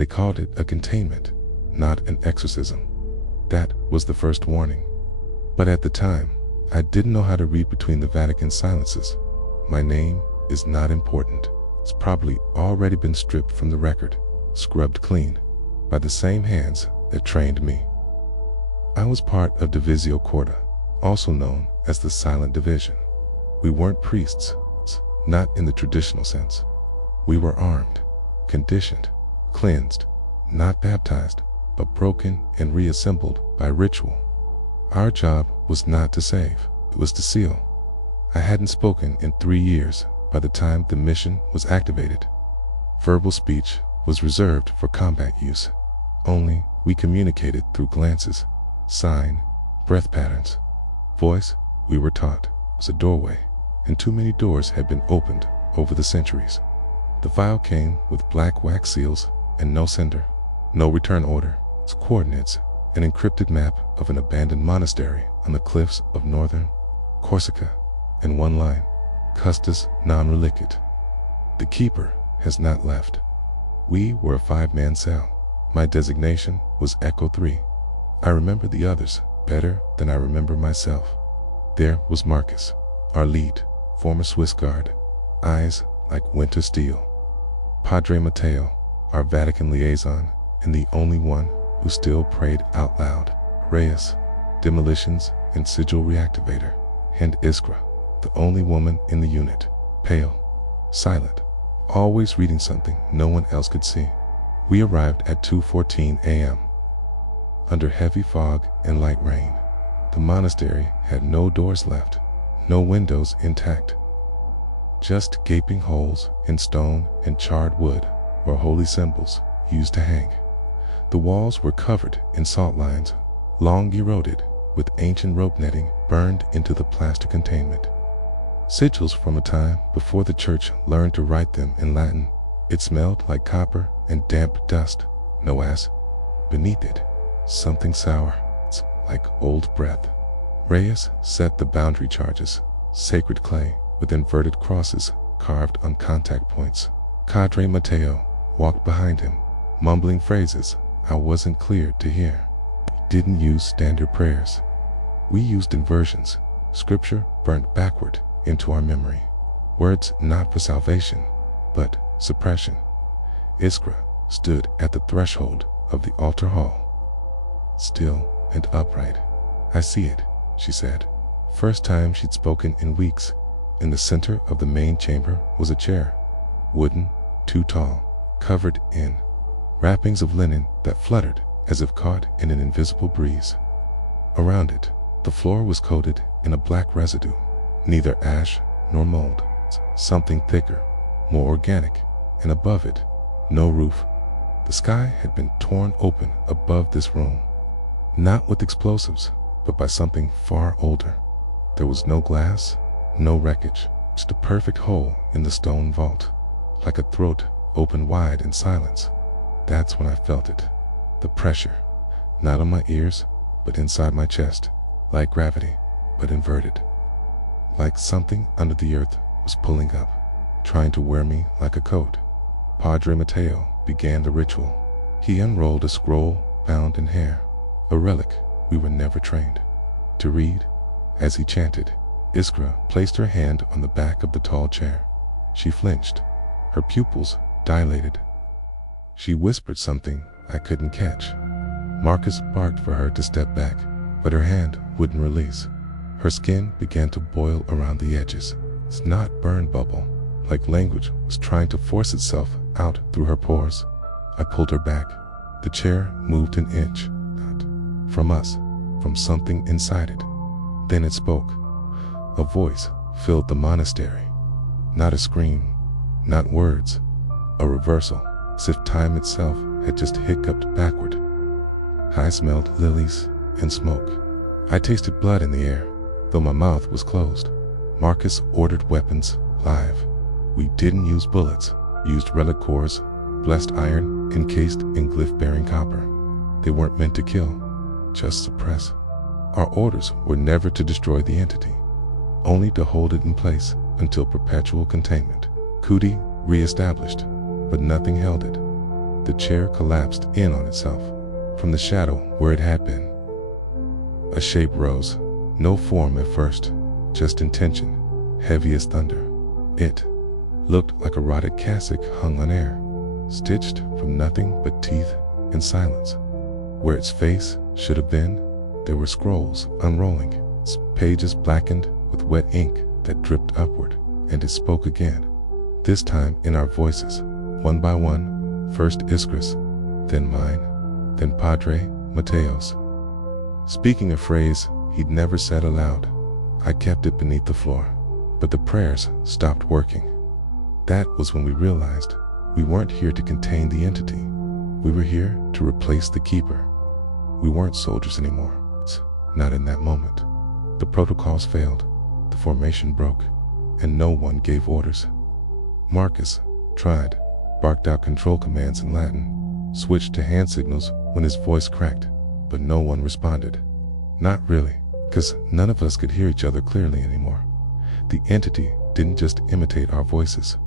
They called it a containment, not an exorcism. That was the first warning. But at the time, I didn't know how to read between the Vatican silences. My name is not important. It's probably already been stripped from the record, scrubbed clean, by the same hands that trained me. I was part of Divisio Quarta, also known as the Silent Division. We weren't priests, not in the traditional sense. We were armed, conditioned, cleansed, not baptized, but broken and reassembled by ritual. Our job was not to save, it was to seal. I hadn't spoken in 3 years by the time the mission was activated. Verbal speech was reserved for combat use. Only we communicated through glances, sign, breath patterns. Voice, we were taught, was a doorway, and too many doors had been opened over the centuries. The file came with black wax seals and no sender, no return order, its coordinates, an encrypted map of an abandoned monastery on the cliffs of northern Corsica, and one line, Custos non relicit. The keeper has not left. We were a 5-man cell. My designation was Echo 3. I remember the others better than I remember myself. There was Marcus, our lead, former Swiss guard, eyes like winter steel. Padre Matteo, our Vatican liaison, and the only one who still prayed out loud. Reyes, demolitions and sigil reactivator, and Iskra, the only woman in the unit, pale, silent, always reading something no one else could see. We arrived at 2:14 a.m. Under heavy fog and light rain. The monastery had no doors left, no windows intact. Just gaping holes in stone and charred wood where holy symbols used to hang. The walls were covered in salt lines, long eroded, with ancient rope netting burned into the plaster containment. Sigils from a time before the church learned to write them in Latin. It smelled like copper and damp dust. No ass. Beneath it, something sour, like old breath. Reyes set the boundary charges, sacred clay with inverted crosses carved on contact points. Padre Matteo walked behind him, mumbling phrases I wasn't clear to hear. We didn't use standard prayers. We used inversions, scripture burnt backward into our memory. Words not for salvation, but suppression. Iskra stood at the threshold of the altar hall, still and upright. "I see it," she said. First time she'd spoken in weeks. In the center of the main chamber was a chair, wooden, too tall, covered in wrappings of linen that fluttered as if caught in an invisible breeze. Around it, the floor was coated in a black residue, neither ash nor mold, something thicker, more organic, and above it, no roof. The sky had been torn open above this room, not with explosives, but by something far older. There was no glass, no wreckage, just a perfect hole in the stone vault, like a throat open wide in silence. That's when I felt it, the pressure, not on my ears, but inside my chest, like gravity, but inverted. Like something under the earth was pulling up, trying to wear me like a coat. Padre Matteo began the ritual. He unrolled a scroll bound in hair, a relic we were never trained to read. As he chanted, Iskra placed her hand on the back of the tall chair. She flinched, her pupils dilated. She whispered something I couldn't catch. Marcus barked for her to step back, but her hand wouldn't release. Her skin began to boil around the edges. It's not burn bubble, like language was trying to force itself out through her pores. I pulled her back. The chair moved an inch, not from us, from something inside it. Then it spoke. A voice filled the monastery. Not a scream, not words, a reversal, as if time itself had just hiccuped backward. I smelled lilies and smoke. I tasted blood in the air, though my mouth was closed. Marcus ordered weapons live. We didn't use bullets, used relic cores, blessed iron encased in glyph-bearing copper. They weren't meant to kill, just suppress. Our orders were never to destroy the entity, only to hold it in place until perpetual containment. Kuti re-established, but nothing held it. the chair collapsed in on itself. From the shadow where it had been, a shape rose, no form at first, just intention, heavy as thunder. It looked like a rotted cassock hung on air, stitched from nothing but teeth and silence. Where its face should have been, there were scrolls unrolling, its pages blackened with wet ink that dripped upward, and it spoke again, this time in our voices, one by one, first Iskra's, then mine, then Padre Mateo's. Speaking a phrase he'd never said aloud, I kept it beneath the floor, but the prayers stopped working. That was when we realized we weren't here to contain the entity. We were here to replace the keeper. We weren't soldiers anymore, not in that moment. The protocols failed, the formation broke, and no one gave orders. Marcus tried, barked out control commands in Latin, switched to hand signals when his voice cracked, but no one responded. Not really, because none of us could hear each other clearly anymore. The entity didn't just imitate our voices.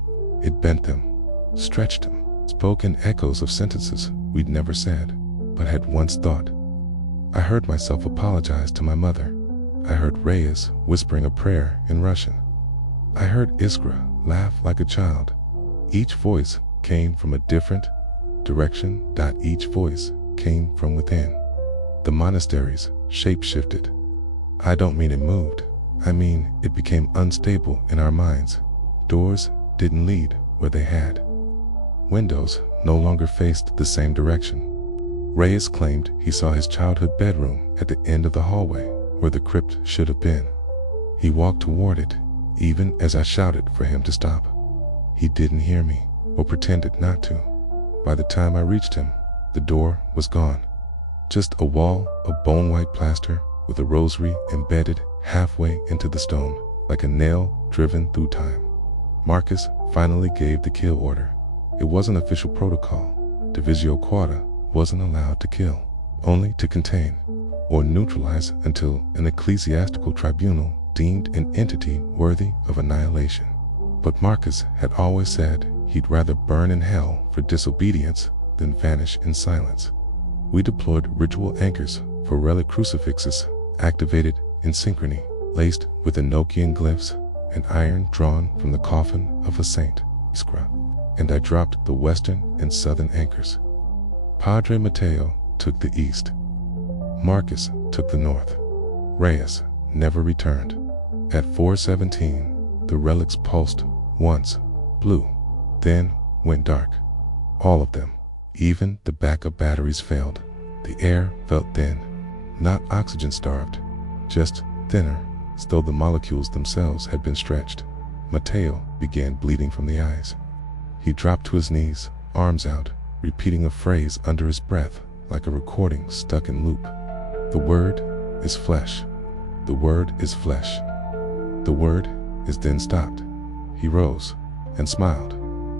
It bent them, stretched them, spoke in echoes of sentences we'd never said, but had once thought. I heard myself apologize to my mother. I heard Reyes whispering a prayer in Russian. I heard Iskra laugh like a child. Each voice came from a different direction. Each voice came from within. The monastery's shape shifted. I don't mean it moved. I mean it became unstable in our minds. Doors didn't lead where they had. Windows no longer faced the same direction. Reyes claimed he saw his childhood bedroom at the end of the hallway where the crypt should have been. He walked toward it, even as I shouted for him to stop. He didn't hear me, or pretended not to. By the time I reached him, the door was gone. Just a wall of bone-white plaster with a rosary embedded halfway into the stone, like a nail driven through time. Marcus finally gave the kill order. It wasn't official protocol. Divisio Quarta wasn't allowed to kill, only to contain or neutralize until an ecclesiastical tribunal deemed an entity worthy of annihilation. But Marcus had always said he'd rather burn in hell for disobedience than vanish in silence. We deployed ritual anchors for relic crucifixes activated in synchrony, laced with Enochian glyphs and iron drawn from the coffin of a saint, Iskra, and I dropped the western and southern anchors. Padre Mateo took the east. Marcus took the north. Reyes never returned. At 4:17, the relics pulsed once, blue, then went dark. All of them, even the backup batteries failed. The air felt thin, not oxygen-starved, just thinner, as though the molecules themselves had been stretched. Mateo began bleeding from the eyes. He dropped to his knees, arms out, repeating a phrase under his breath like a recording stuck in loop. The word is flesh. The word is flesh. The word is then stopped. He rose and smiled.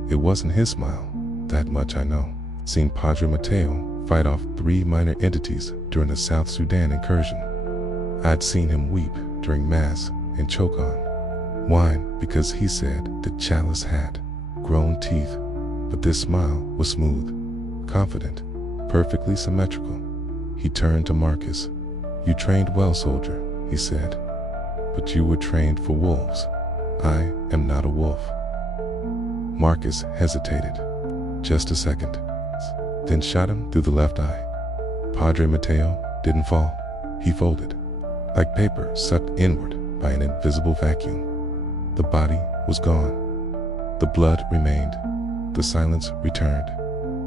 It wasn't his smile, that much I know. Seen Padre Mateo fight off 3 minor entities during the South Sudan incursion. I'd seen him weep during Mass and choke on wine because he said the chalice had grown teeth, but this smile was smooth, confident, perfectly symmetrical. He turned to Marcus. You trained well, soldier, he said, but you were trained for wolves. I am not a wolf. Marcus hesitated, just a second, then shot him through the left eye. Padre Mateo didn't fall. He folded, like paper sucked inward by an invisible vacuum. The body was gone. The blood remained. The silence returned.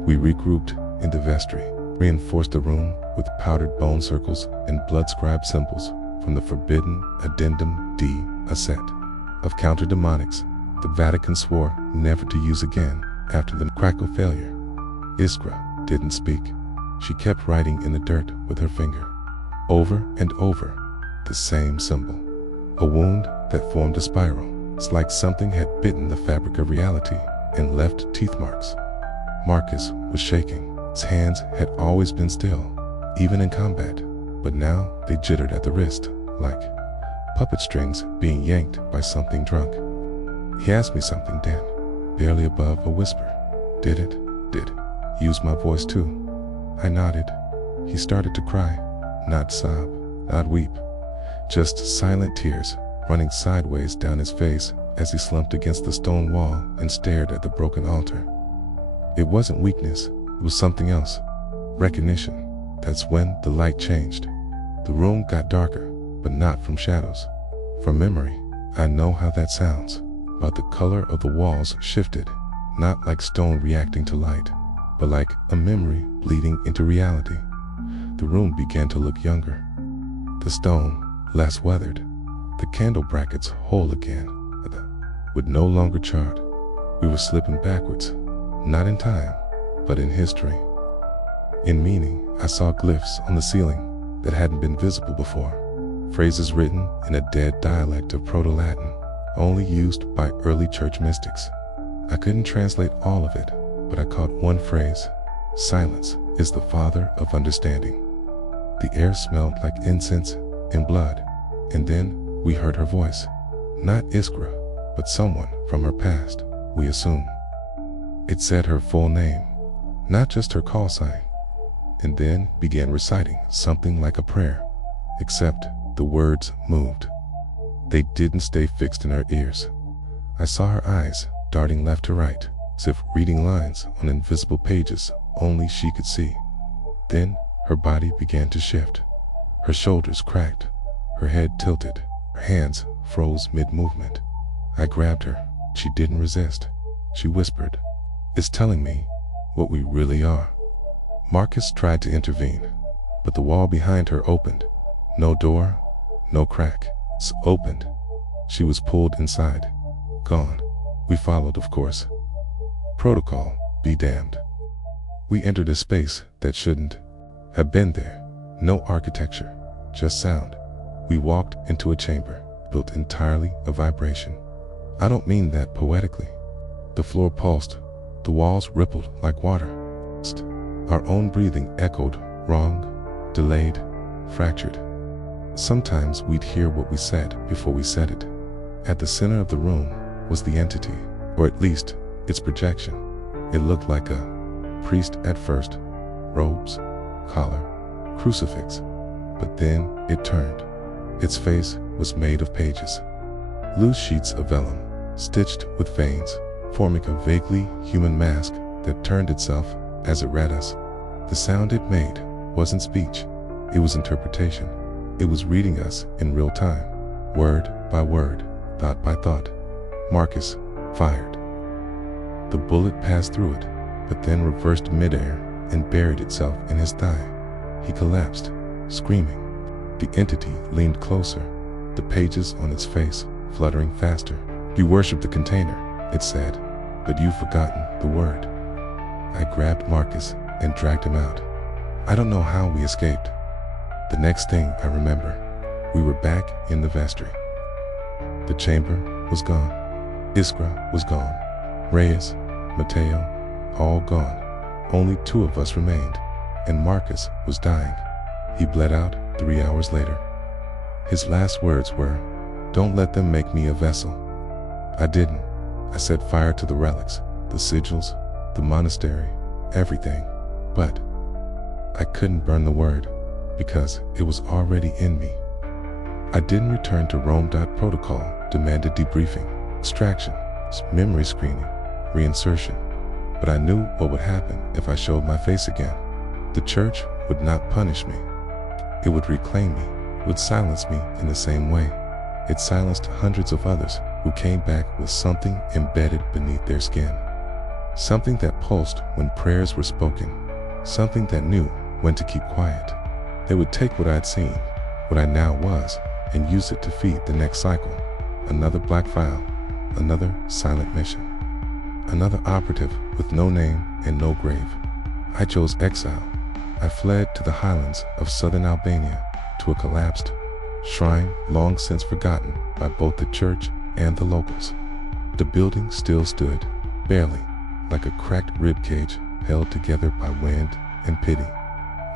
We regrouped in the vestry, reinforced the room with powdered bone circles and blood-scribed symbols from the forbidden Addendum D, a set of counter-demonics the Vatican swore never to use again after the Krakow failure. Iskra didn't speak. She kept writing in the dirt with her finger. Over and over, the same symbol. A wound that formed a spiral. It's like something had bitten the fabric of reality and left teeth marks. Marcus was shaking. His hands had always been still, even in combat, but now they jittered at the wrist, like puppet strings being yanked by something drunk. He asked me something then, barely above a whisper. Did use my voice too? I nodded. He started to cry, not sob, not weep, just silent tears running sideways down his face as he slumped against the stone wall and stared at the broken altar. It wasn't weakness, it was something else. Recognition. That's when the light changed. The room got darker, but not from shadows. From memory, I know how that sounds. But the color of the walls shifted, not like stone reacting to light, but like a memory bleeding into reality. The room began to look younger. The stone, less weathered. The candle brackets whole again, with no longer charred. We were slipping backwards, not in time, but in history. In meaning, I saw glyphs on the ceiling that hadn't been visible before. Phrases written in a dead dialect of Proto-Latin, only used by early church mystics. I couldn't translate all of it, but I caught one phrase: silence is the father of understanding. The air smelled like incense and blood, and then we heard her voice. Not Iskra, but someone from her past, we assume. It said her full name, not just her call sign, and then began reciting something like a prayer, except the words moved. They didn't stay fixed in her ears. I saw her eyes darting left to right, as if reading lines on invisible pages only she could see. Then her body began to shift. Her shoulders cracked, her head tilted, her hands froze mid-movement. I grabbed her. She didn't resist. She whispered, "It's telling me what we really are." Marcus tried to intervene, but the wall behind her opened. No door, no crack. It opened. She was pulled inside. Gone. We followed, of course. Protocol be damned. We entered a space that shouldn't have been there. No architecture, just sound. We walked into a chamber built entirely of vibration. I don't mean that poetically. The floor pulsed. The walls rippled like water. Our own breathing echoed, wrong, delayed, fractured. Sometimes we'd hear what we said before we said it. At the center of the room was the entity, or at least its projection. It looked like a priest at first, robes, collar, crucifix, but then it turned. Its face was made of pages, loose sheets of vellum, stitched with veins, forming a vaguely human mask that turned itself as it read us. The sound it made wasn't speech, it was interpretation. It was reading us in real time, word by word, thought by thought. Marcus fired. The bullet passed through it, but then reversed midair and buried itself in his thigh. He collapsed, screaming. The entity leaned closer, the pages on its face fluttering faster. "You worship the container," it said, "but you've forgotten the word." I grabbed Marcus and dragged him out. I don't know how we escaped. The next thing I remember, we were back in the vestry. The chamber was gone. Iskra was gone. Reyes, Mateo, all gone. Only two of us remained, and Marcus was dying. He bled out 3 hours later. His last words were, "Don't let them make me a vessel." I didn't. I set fire to the relics, the sigils, the monastery, everything. But I couldn't burn the word, because it was already in me. I didn't return to Rome. Protocol demanded debriefing, extraction, memory screening, reinsertion. But I knew what would happen if I showed my face again. The church would not punish me. It would reclaim me, would silence me in the same way. It silenced hundreds of others who came back with something embedded beneath their skin. Something that pulsed when prayers were spoken. Something that knew when to keep quiet. They would take what I'd seen, what I now was, and use it to feed the next cycle. Another black file, another silent mission. Another operative with no name and no grave. I chose exile. I fled to the highlands of southern Albania, to a collapsed shrine long since forgotten by both the church and the locals. The building still stood, barely, like a cracked ribcage held together by wind and pity.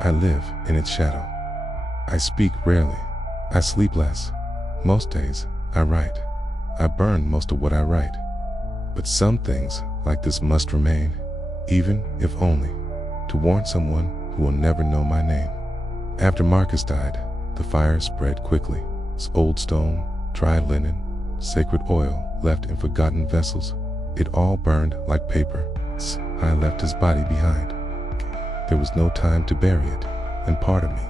I live in its shadow. I speak rarely. I sleep less. Most days, I write. I burn most of what I write. But some things like this must remain, even if only to warn someone who will never know my name. After Marcus died, the fire spread quickly. Old stone, dried linen, sacred oil left in forgotten vessels. It all burned like paper. I left his body behind. There was no time to bury it, and part of me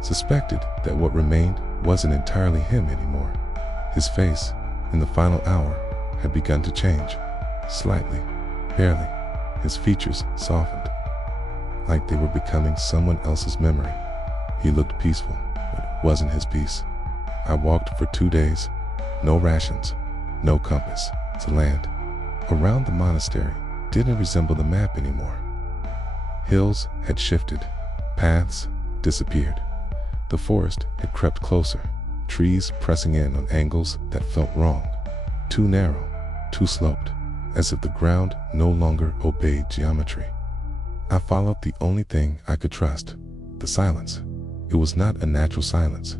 suspected that what remained wasn't entirely him anymore. His face, in the final hour, had begun to change. Slightly, barely. His features softened, like they were becoming someone else's memory. He looked peaceful, but it wasn't his peace. I walked for 2 days, no rations, no compass. The land around the monastery didn't resemble the map anymore. Hills had shifted, paths disappeared. The forest had crept closer, trees pressing in on angles that felt wrong, too narrow, too sloped, as if the ground no longer obeyed geometry. I followed the only thing I could trust, the silence. It was not a natural silence.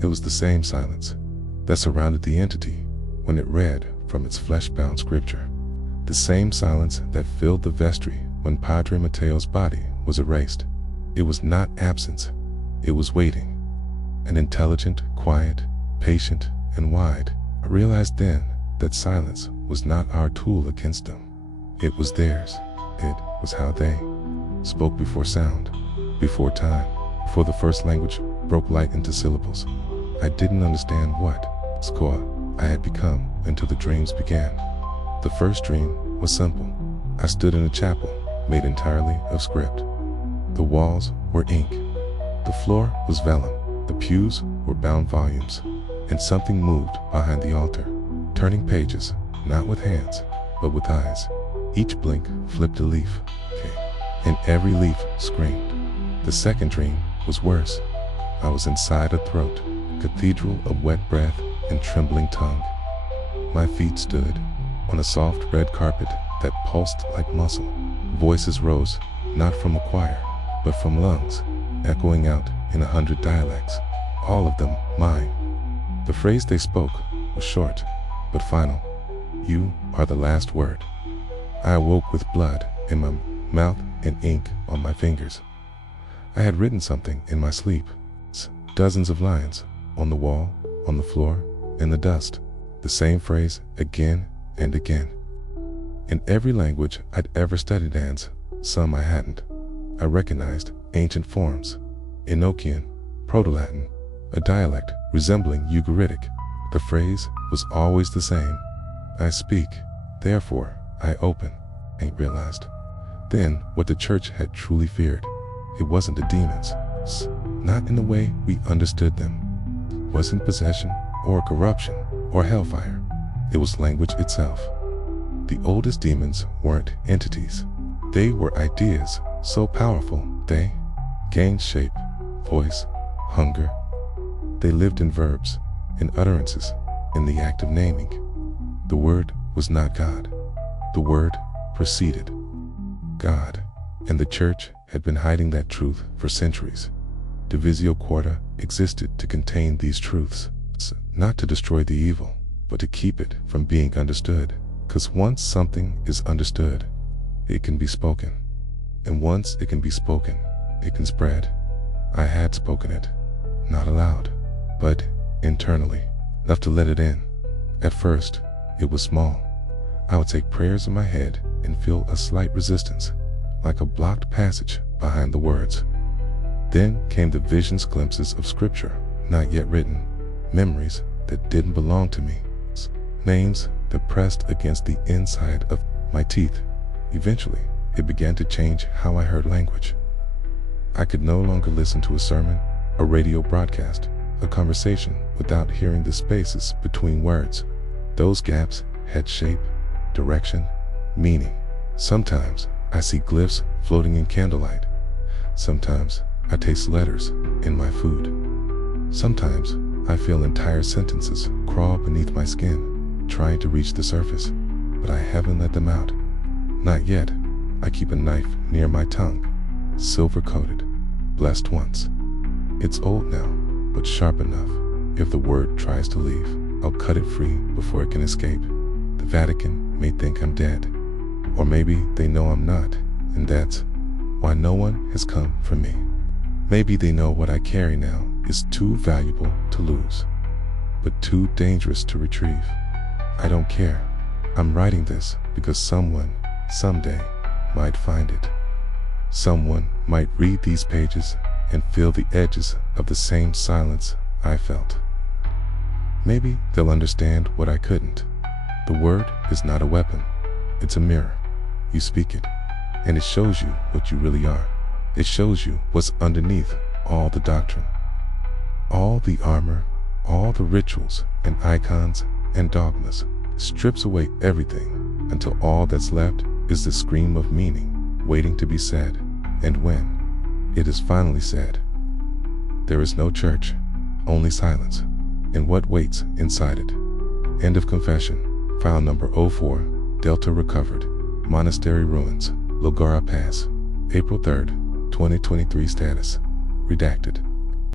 It was the same silence that surrounded the entity when it read from its flesh-bound scripture. The same silence that filled the vestry when Padre Matteo's body was erased. It was not absence, it was waiting. An intelligent, quiet, patient, and wide. I realized then that silence was not our tool against them. It was theirs. It was how they spoke before sound, before time, before the first language broke light into syllables. I didn't understand what score I had become until the dreams began. The first dream was simple. I stood in a chapel made entirely of script. The walls were ink. The floor was vellum. The pews were bound volumes. And something moved behind the altar, turning pages, not with hands, but with eyes. Each blink flipped a leaf, and every leaf screamed. The second dream was worse. I was inside a throat, cathedral of wet breath and trembling tongue. My feet stood on a soft red carpet that pulsed like muscle. Voices rose, not from a choir, but from lungs, echoing out in 100 dialects, all of them mine. The phrase they spoke was short, but final. You are the last word. I awoke with blood in my mouth and ink on my fingers. I had written something in my sleep. Dozens of lines, on the wall, on the floor, in the dust. The same phrase again and again. In every language I'd ever studied, and some I hadn't. I recognized ancient forms, Enochian, Proto-Latin, a dialect resembling Ugaritic. The phrase was always the same. I speak, therefore I open. I realized then what the church had truly feared. It wasn't the demons, not in the way we understood them. It wasn't possession or corruption or hellfire. It was language itself. The oldest demons weren't entities. They were ideas so powerful they gained shape, voice, hunger. They lived in verbs, in utterances, in the act of naming. The word was not God. The word preceded God, and the church had been hiding that truth for centuries. Divisio Quarta existed to contain these truths, not to destroy the evil, but to keep it from being understood. 'Cause once something is understood, it can be spoken. And once it can be spoken, it can spread. I had spoken it, not aloud, but internally, enough to let it in. At first, it was small. I would say prayers in my head and feel a slight resistance, like a blocked passage behind the words. Then came the visions, glimpses of scripture, not yet written, memories that didn't belong to me, names that pressed against the inside of my teeth. Eventually, it began to change how I heard language. I could no longer listen to a sermon, a radio broadcast, a conversation without hearing the spaces between words. Those gaps had shape, direction, meaning. Sometimes I see glyphs floating in candlelight. Sometimes I taste letters in my food. Sometimes I feel entire sentences crawl beneath my skin, trying to reach the surface, but I haven't let them out. Not yet. I keep a knife near my tongue, silver-coated, blessed once. It's old now, but sharp enough. If the word tries to leave, I'll cut it free before it can escape. The Vatican may think I'm dead, or maybe they know I'm not, and that's why no one has come for me. Maybe they know what I carry now is too valuable to lose, but too dangerous to retrieve. I don't care. I'm writing this because someone, someday, might find it. Someone might read these pages and feel the edges of the same silence I felt. Maybe they'll understand what I couldn't. The word is not a weapon. It's a mirror. You speak it, and it shows you what you really are. It shows you what's underneath all the doctrine, all the armor, all the rituals and icons and dogmas. Strips away everything until all that's left is the scream of meaning waiting to be said. And when it is finally said, there is no church, only silence, and what waits inside it. End of confession. File number 04, Delta recovered. Monastery ruins, Logara Pass. April 3rd, 2023. Status redacted.